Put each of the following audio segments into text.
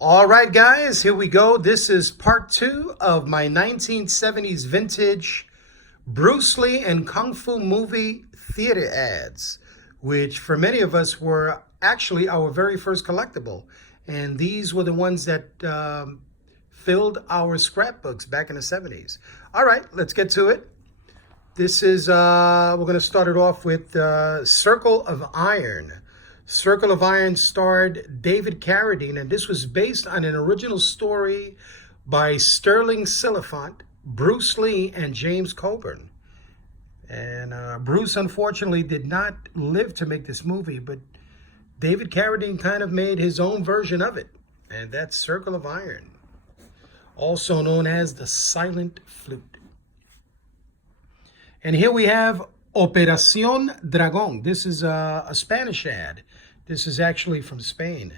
All right, guys, here we go. This is part two of my 1970s vintage Bruce Lee and Kung Fu movie theater ads, which for many of us were actually our very first collectible. And these were the ones that filled our scrapbooks back in the 70s. All right, let's get to it. This is, we're going to start it off with Circle of Iron. Circle of Iron starred David Carradine, and this was based on an original story by Sterling Silliphant, Bruce Lee, and James Coburn. And Bruce, unfortunately, did not live to make this movie, but David Carradine kind of made his own version of it, and that's Circle of Iron, also known as the Silent Flute. And here we have Operación Dragón. This is a Spanish ad. This is actually from Spain.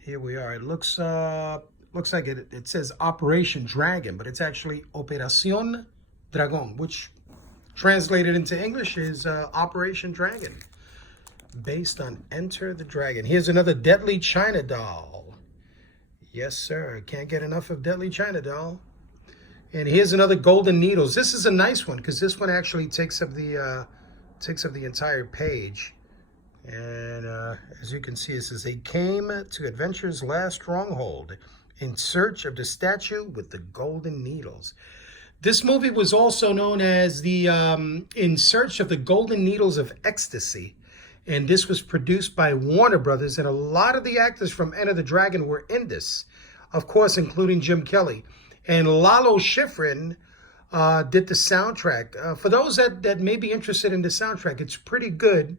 Here we are. It looks like it says Operation Dragon, but it's actually Operación Dragón, which translated into English is Operation Dragon, based on Enter the Dragon. Here's another Deadly China Doll. Yes, sir. Can't get enough of Deadly China Doll. And here's another Golden Needles. This is a nice one because this one actually takes up the entire page. And as you can see, it says, they came to Adventure's last stronghold in search of the statue with the golden needles. This movie was also known as the In Search of the Golden Needles of Ecstasy. And this was produced by Warner Brothers. And a lot of the actors from Enter the Dragon were in this, of course, including Jim Kelly. And Lalo Schifrin did the soundtrack. For those that may be interested in the soundtrack, it's pretty good.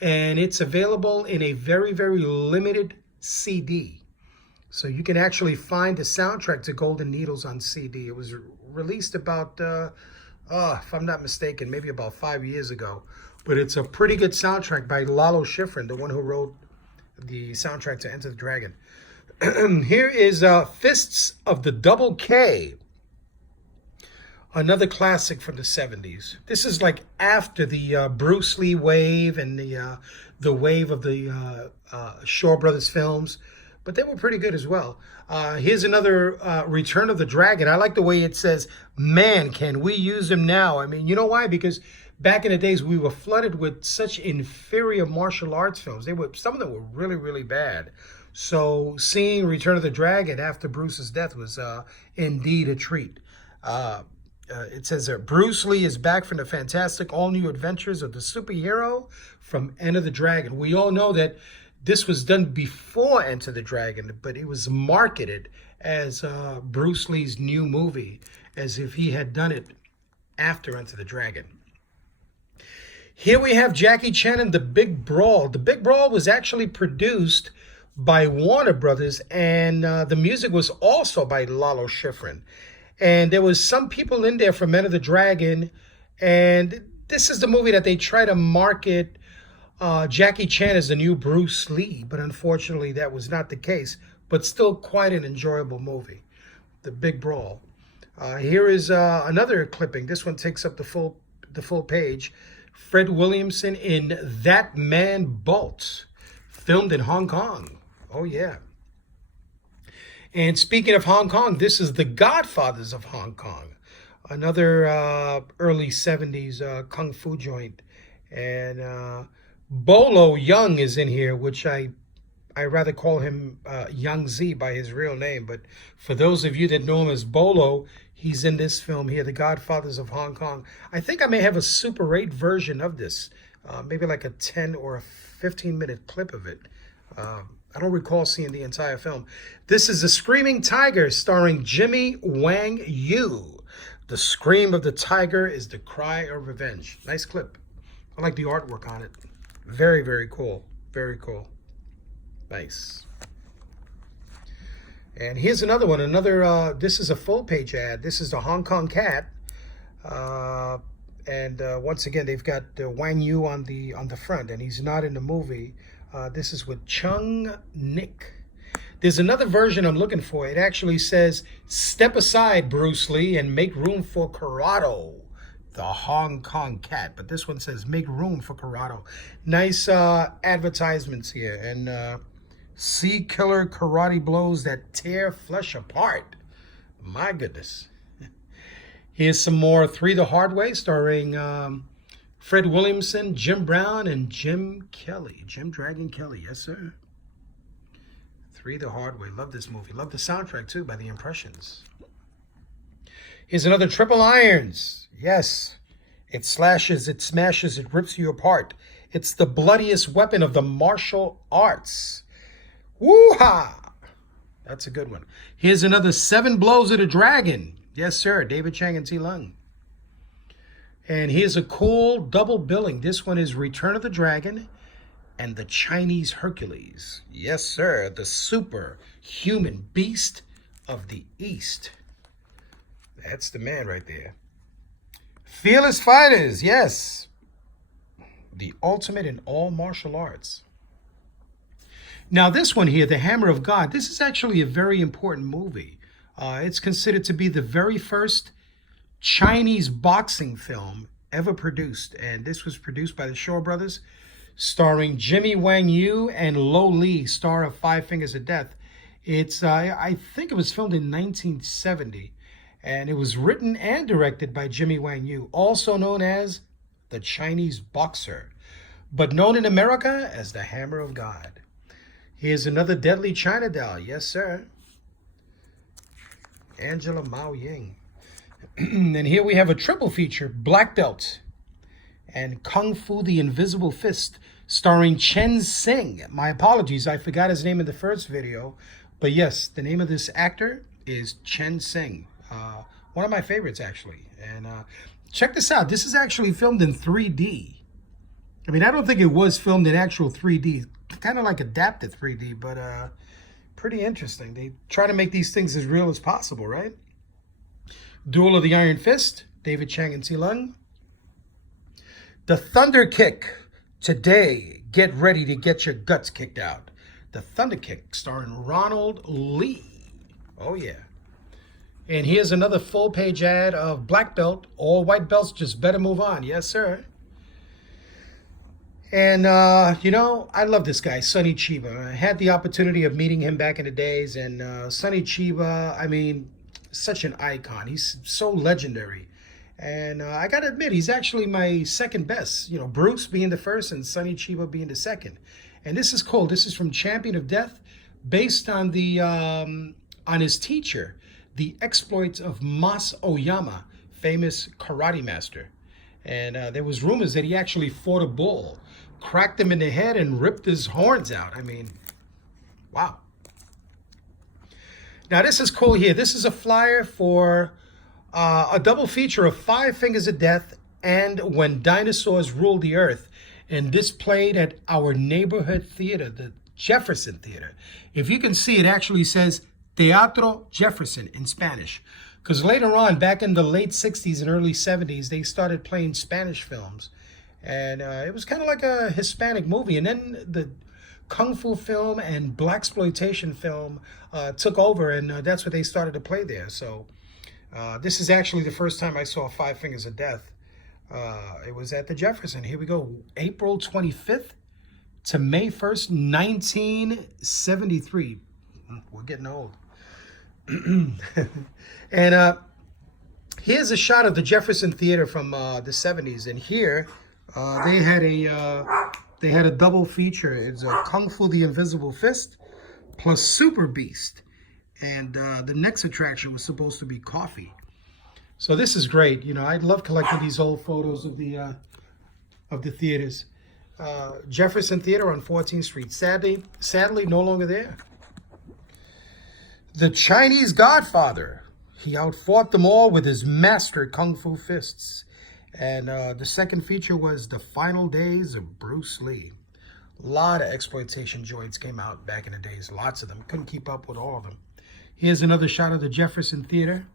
And it's available in a very, very limited CD. So you can actually find the soundtrack to Golden Needles on CD. It was released about, if I'm not mistaken, maybe about 5 years ago. But it's a pretty good soundtrack by Lalo Schifrin, the one who wrote the soundtrack to Enter the Dragon. Here is Fists of the Double K. Another classic from the 70s. This is like after the Bruce Lee wave and the wave of the Shaw Brothers films, but they were pretty good as well. Here's another Return of the Dragon. I like the way it says, man, can we use him now? I mean, you know why? Because back in the days, we were flooded with such inferior martial arts films. Some of them were really, really bad. So seeing Return of the Dragon after Bruce's death was indeed a treat. It says that Bruce Lee is back from the fantastic all-new adventures of the superhero from Enter the Dragon. We all know that this was done before Enter the Dragon, but it was marketed as Bruce Lee's new movie, as if he had done it after Enter the Dragon. Here we have Jackie Chan and The Big Brawl. The Big Brawl was actually produced by Warner Brothers, and the music was also by Lalo Schifrin. And there was some people in there from Men of the Dragon, and this is the movie that they try to market Jackie Chan as the new Bruce Lee, but unfortunately that was not the case, but still quite an enjoyable movie, The Big Brawl. Here is another clipping. This one takes up the full page. Fred Williamson in That Man Bolts, filmed in Hong Kong. Oh, yeah. And speaking of Hong Kong, this is The Godfathers of Hong Kong, another early 70s kung fu joint. And Bolo Young is in here, which I rather call him Young Z by his real name. But for those of you that know him as Bolo, he's in this film here, The Godfathers of Hong Kong. I think I may have a Super 8 version of this, maybe like a 10 or a 15-minute clip of it. I don't recall seeing the entire film. This is The Screaming Tiger, starring Jimmy Wang Yu. The scream of the tiger is the cry of revenge. Nice clip. I like the artwork on it. Very, very cool. Very cool. Nice. And here's another one. This is a full-page ad. This is the Hong Kong Cat. And once again, they've got Wang Yu on the front, and he's not in the movie. This is with Chung Nick. There's another version I'm looking for. It actually says, step aside, Bruce Lee, and make room for Corrado, the Hong Kong Cat. But this one says, make room for Corrado. Nice advertisements here. And Sea killer karate blows that tear flesh apart. My goodness. Here's some more Three the Hard Way, starring Fred Williamson, Jim Brown, and Jim Kelly. Jim Dragon Kelly, yes, sir. Three the Hard Way. Love this movie. Love the soundtrack, too, by The Impressions. Here's another Triple Irons. Yes. It slashes, it smashes, it rips you apart. It's the bloodiest weapon of the martial arts. Woo-ha! That's a good one. Here's another Seven Blows of the Dragon. Yes, sir. David Chang and T. Lung. And here's a cool double billing. This one is Return of the Dragon and the Chinese Hercules. Yes, sir. The superhuman beast of the East. That's the man right there. Fearless Fighters. Yes. The ultimate in all martial arts. Now, this one here, The Hammer of God, this is actually a very important movie. It's considered to be the very first Chinese boxing film ever produced. And this was produced by the Shaw Brothers, starring Jimmy Wang Yu and Lo Li, star of Five Fingers of Death. It's, I think it was filmed in 1970. And it was written and directed by Jimmy Wang Yu, also known as the Chinese Boxer, but known in America as the Hammer of God. Here's another Deadly China Doll. Yes, sir. Angela Mao Ying. And here we have a triple feature, Black Belt and Kung Fu the Invisible Fist, starring Chen Sing. My apologies, I forgot his name in the first video. But yes, the name of this actor is Chen Sing. One of my favorites, actually. And check this out. This is actually filmed in 3D. I mean, I don't think it was filmed in actual 3D. Kind of like adapted 3D, but pretty interesting. They try to make these things as real as possible, right? Duel of the Iron Fist, David Chang and T. Lung. The Thunder Kick. Today, get ready to get your guts kicked out. The Thunder Kick, starring Ronald Lee. Oh, yeah. And here's another full-page ad of Black Belt. All white belts just better move on. Yes, sir. And, you know, I love this guy, Sonny Chiba. I had the opportunity of meeting him back in the days. And Sonny Chiba, I mean, such an icon. He's so legendary. And I got to admit, he's actually my second best. You know, Bruce being the first and Sonny Chiba being the second. And this is cool. This is from Champion of Death, based on the on his teacher, The Exploits of Mas Oyama, famous karate master. And there was rumors that he actually fought a bull, cracked him in the head, and ripped his horns out. I mean, wow. Now, this is cool here. This is a flyer for a double feature of Five Fingers of Death and When Dinosaurs Ruled the Earth. And this played at our neighborhood theater, the Jefferson Theater. If you can see, it actually says Teatro Jefferson in Spanish. Because later on, back in the late 60s and early 70s, they started playing Spanish films. And it was kind of like a Hispanic movie. And then the Kung Fu film and blaxploitation film took over, and that's what they started to play there. So this is actually the first time I saw Five Fingers of Death. It was at the Jefferson. Here we go. April 25th to May 1st, 1973. We're getting old. And here's a shot of the Jefferson Theater from the 70s. And here they had a double feature. It's a Kung Fu the Invisible Fist plus Super Beast. And the next attraction was supposed to be coffee. So this is great. You know, I love collecting these old photos of the theaters. Jefferson Theater on 14th Street. Sadly, no longer there. The Chinese Godfather. He outfought them all with his master Kung Fu fists. And the second feature was The Final Days of Bruce Lee. A lot of exploitation joints came out back in the days. Lots of them. Couldn't keep up with all of them. Here's another shot of the Jefferson Theater.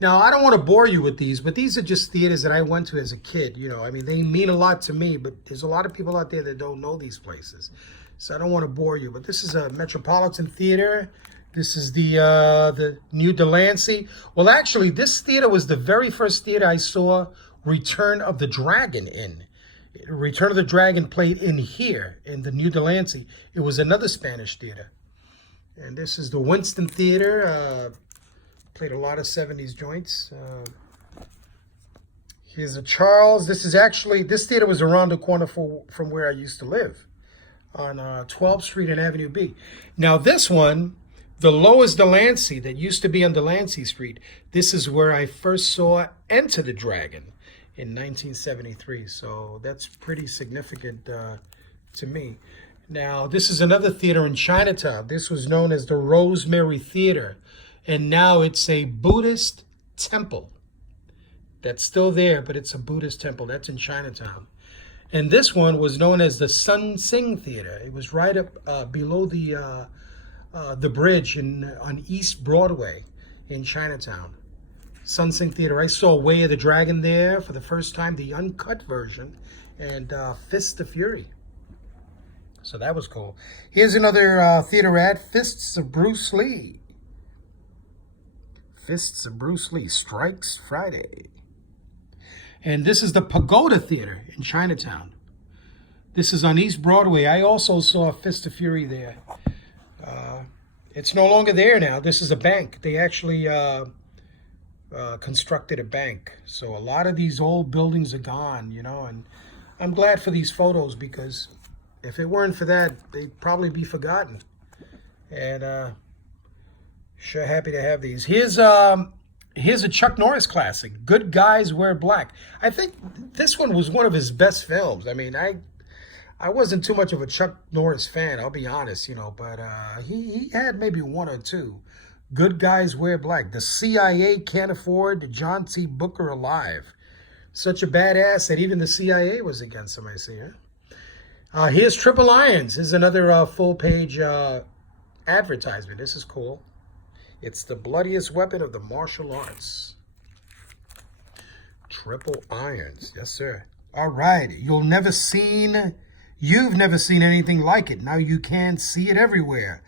Now, I don't want to bore you with these, but these are just theaters that I went to as a kid. You know, I mean, they mean a lot to me, but there's a lot of people out there that don't know these places. So I don't want to bore you, but this is a Metropolitan Theater. This is the New Delancey. Well, actually, this theater was the very first theater I saw Return of the Dragon in. Return of the Dragon played in here, in the New Delancey. It was another Spanish theater. And this is the Winston Theater. Played a lot of 70s joints. Here's a Charles. This theater was around the corner from where I used to live, on 12th Street and Avenue B. Now this one, the Lois Delancey that used to be on Delancey Street, this is where I first saw Enter the Dragon in 1973. So that's pretty significant to me. Now, this is another theater in Chinatown. This was known as the Rosemary Theatre, and now it's a Buddhist temple. That's still there, but it's a Buddhist temple. That's in Chinatown. And this one was known as the Sun Sing Theater. It was right up below the bridge on East Broadway in Chinatown. Sun Sing Theater. I saw Way of the Dragon there for the first time, the uncut version, and Fist of Fury. So that was cool. Here's another theater ad, Fists of Bruce Lee. Fists of Bruce Lee, Strikes Friday. And this is the Pagoda Theater in Chinatown. This is on East Broadway. I also saw Fist of Fury there. It's no longer there now. This is a bank. They actually constructed a bank. So a lot of these old buildings are gone, you know, and I'm glad for these photos, because if it weren't for that, they'd probably be forgotten. And sure happy to have these. Here's a Chuck Norris classic, Good Guys Wear Black. I think this one was one of his best films. I mean, I wasn't too much of a Chuck Norris fan, I'll be honest, you know, but he had maybe one or two. Good Guys Wear Black. The CIA can't afford John T. Booker alive. Such a badass that even the CIA was against him, I see, huh? Here's Triple Irons. Here's another full-page advertisement. This is cool. It's the bloodiest weapon of the martial arts. Triple Irons. Yes, sir. All right. You've never seen anything like it. Now you can see it everywhere.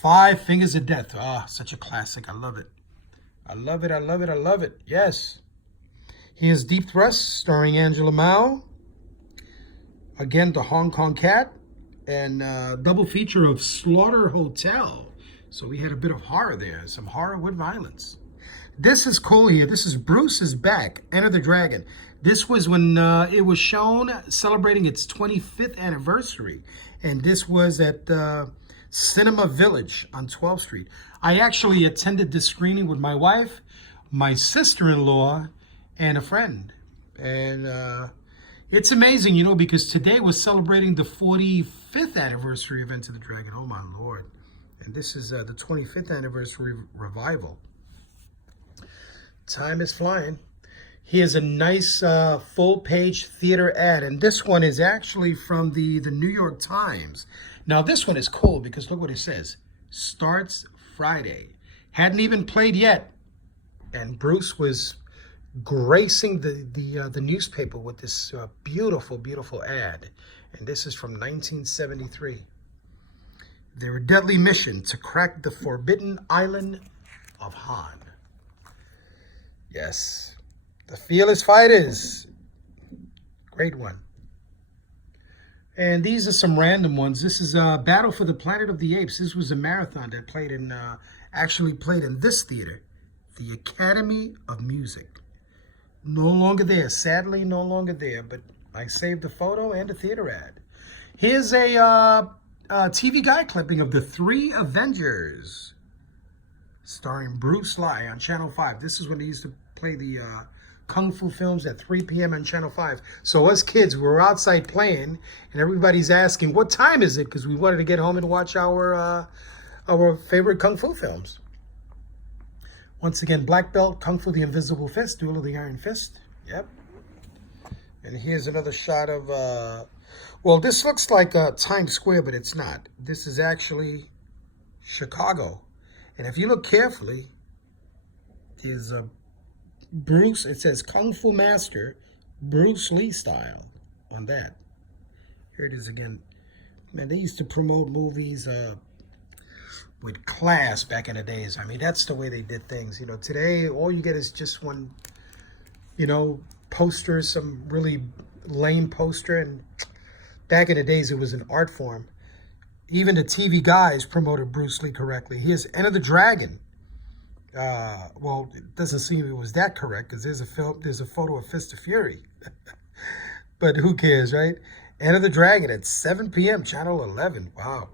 Five Fingers of Death. Ah, such a classic. I love it. I love it. I love it. I love it. Yes. Here's Deep Thrust, starring Angela Mao. Again, the Hong Kong Cat, and double feature of Slaughter Hotel. So we had a bit of horror there, some horror with violence. This is cool here. This is Bruce is Back, Enter the Dragon. This was when it was shown, celebrating its 25th anniversary. And this was at Cinema Village on 12th Street. I actually attended this screening with my wife, my sister-in-law, and a friend. And it's amazing, you know, because today was celebrating the 45th anniversary of Enter the Dragon. Oh, my Lord. And this is the 25th anniversary revival. Time is flying. Here's a nice full-page theater ad. And this one is actually from the New York Times. Now, this one is cool because look what it says. Starts Friday. Hadn't even played yet. And Bruce was gracing the newspaper with this beautiful, beautiful ad. And this is from 1973. Their deadly mission to crack the forbidden island of Han. Yes. The Fearless Fighters. Great one. And these are some random ones. This is Battle for the Planet of the Apes. This was a marathon that played in, actually played in this theater, the Academy of Music. No longer there. Sadly, no longer there. But I saved the photo and the theater ad. Here's a TV guide clipping of the 3 Avengers, starring Bruce Lee on Channel 5. This is when they used to play the Kung Fu films at 3 p.m. on Channel 5. So us kids, we were outside playing, and everybody's asking, what time is it? Because we wanted to get home and watch our favorite Kung Fu films. Once again, Black Belt, Kung Fu the Invisible Fist, Duel of the Iron Fist. Yep. And here's another shot of, well, this looks like Times Square, but it's not. This is actually Chicago. And if you look carefully, there's a Bruce, it says Kung Fu Master, Bruce Lee style on that. Here it is again. Man, they used to promote movies with class back in the days. I mean, that's the way they did things. You know, today, all you get is just one, you know, poster, some really lame poster. And back in the days, it was an art form. Even the TV guys promoted Bruce Lee correctly. Here's Enter the Dragon. Well, it doesn't seem it was that correct because there's a photo of Fist of Fury. But who cares, right? Enter the Dragon at 7 p.m., Channel 11. Wow.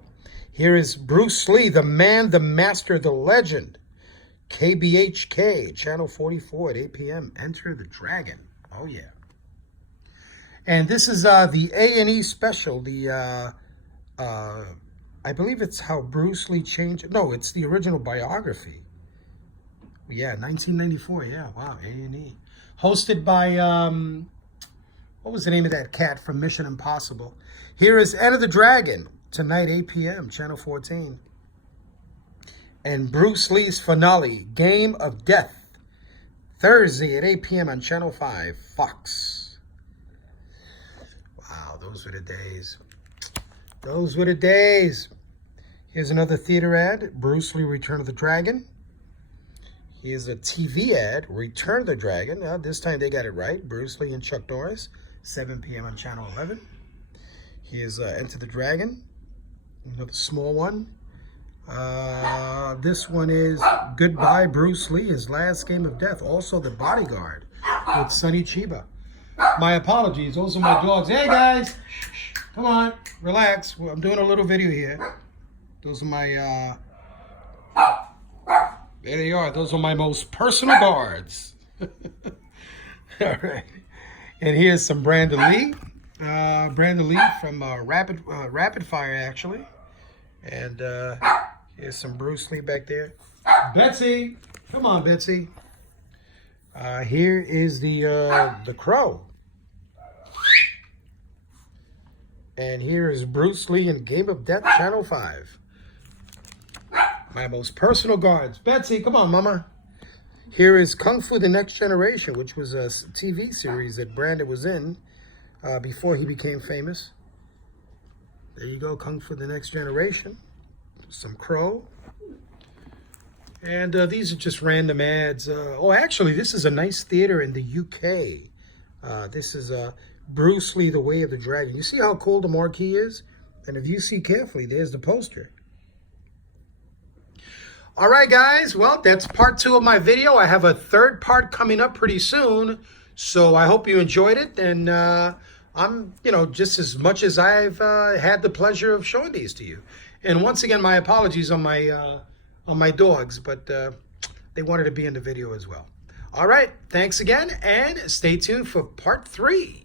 Here is Bruce Lee, the man, the master, the legend. KBHK, Channel 44 at 8 p.m. Enter the Dragon. Oh, yeah. And this is the A&E special, I believe it's how Bruce Lee changed. No, it's the original biography. Yeah, 1994. Yeah, wow, A&E. Hosted by, what was the name of that cat from Mission Impossible? Here is Enter the Dragon, tonight, 8 p.m., Channel 14. And Bruce Lee's finale, Game of Death, Thursday at 8 p.m. on Channel 5, Fox. Wow, those were the days. Those were the days. Here's another theater ad, Bruce Lee, Return of the Dragon. Here's a TV ad, Return of the Dragon. This time they got it right. Bruce Lee and Chuck Norris, 7 p.m. on Channel 11. Here's Enter the Dragon, another small one. This one is Goodbye Bruce Lee, His Last Game of Death. Also The Bodyguard with Sonny Chiba. My apologies, those are my dogs. Hey guys, come on, relax. I'm doing a little video here. Those are my, there they are. Those are my most personal guards. All right. And here's some Brandon Lee. Brandon Lee from Rapid Fire, actually. And here's some Bruce Lee back there. Betsy, come on, Betsy. Here is the Crow. And here is Bruce Lee in Game of Death, Channel 5. My most personal guards. Betsy, come on, mama. Here is Kung Fu The Next Generation, which was a TV series that Brandon was in before he became famous. There you go, Kung Fu The Next Generation. Some Crow. And these are just random ads. Oh, actually, this is a nice theater in the UK. This is Bruce Lee, The Way of the Dragon. You see how cool the marquee is? And if you see carefully, there's the poster. All right, guys. Well, that's part 2 of my video. I have a third part coming up pretty soon. So I hope you enjoyed it. And I'm, just as much as I've had the pleasure of showing these to you. And once again, my apologies on my dogs, but they wanted to be in the video as well. All right. Thanks again, and stay tuned for part 3.